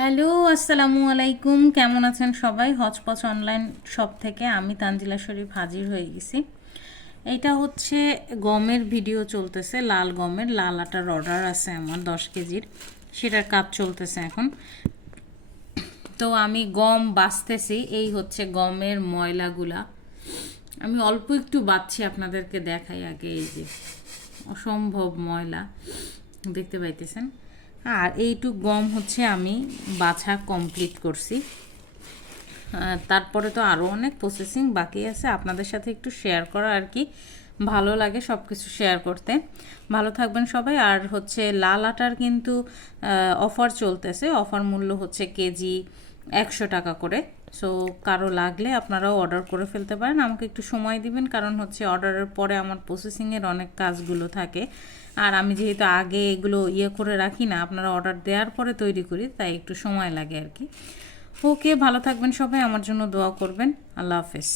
Hello, আসসালামু আলাইকুম। কেমন আছেন সবাই? হচপচ অনলাইন শপ থেকে আমি তানজিলা শরীফ হাজির হয়ে গেছি। এইটা হচ্ছে গমের ভিডিও চলতেছে, লাল গমের। লাল আটার অর্ডার আছে আমার 10 কেজির, সেটার কাজ চলতেছে এখন। তো আমি গম বাছতেছি। এই হচ্ছে গমের ময়লাগুলা। আমি অল্প একটু বাছছি, আপনাদেরকে দেখাই আগে। এই যে অসম্ভব ময়লা দেখতে পাইতেছেন। আর এইটুক গম হচ্ছে আমি বাছা কমপ্লিট করছি। তারপরে তো আরও অনেক প্রসেসিং বাকি আছে, আপনাদের সাথে একটু শেয়ার করা আর কি। ভালো লাগে সব কিছু শেয়ার করতে। ভালো থাকবেন সবাই। আর হচ্ছে লাল আটার কিন্তু অফার চলতেছে। অফার মূল্য হচ্ছে কেজি 100 টাকা করে। সো কারো লাগলে আপনারাও অর্ডার করে ফেলতে পারেন। আমাকে একটু সময় দিবেন, কারণ হচ্ছে অর্ডারের পরে আমার প্রসেসিংয়ের অনেক কাজগুলো থাকে। আর আমি যেহেতু আগে এগুলো করে রাখি না, আপনারা অর্ডার দেওয়ার পরে তৈরি করি, তাই একটু সময় লাগে আর কি। ওকে, ভালো থাকবেন সবাই, আমার জন্য দোয়া করবেন। আল্লাহ হাফেজ।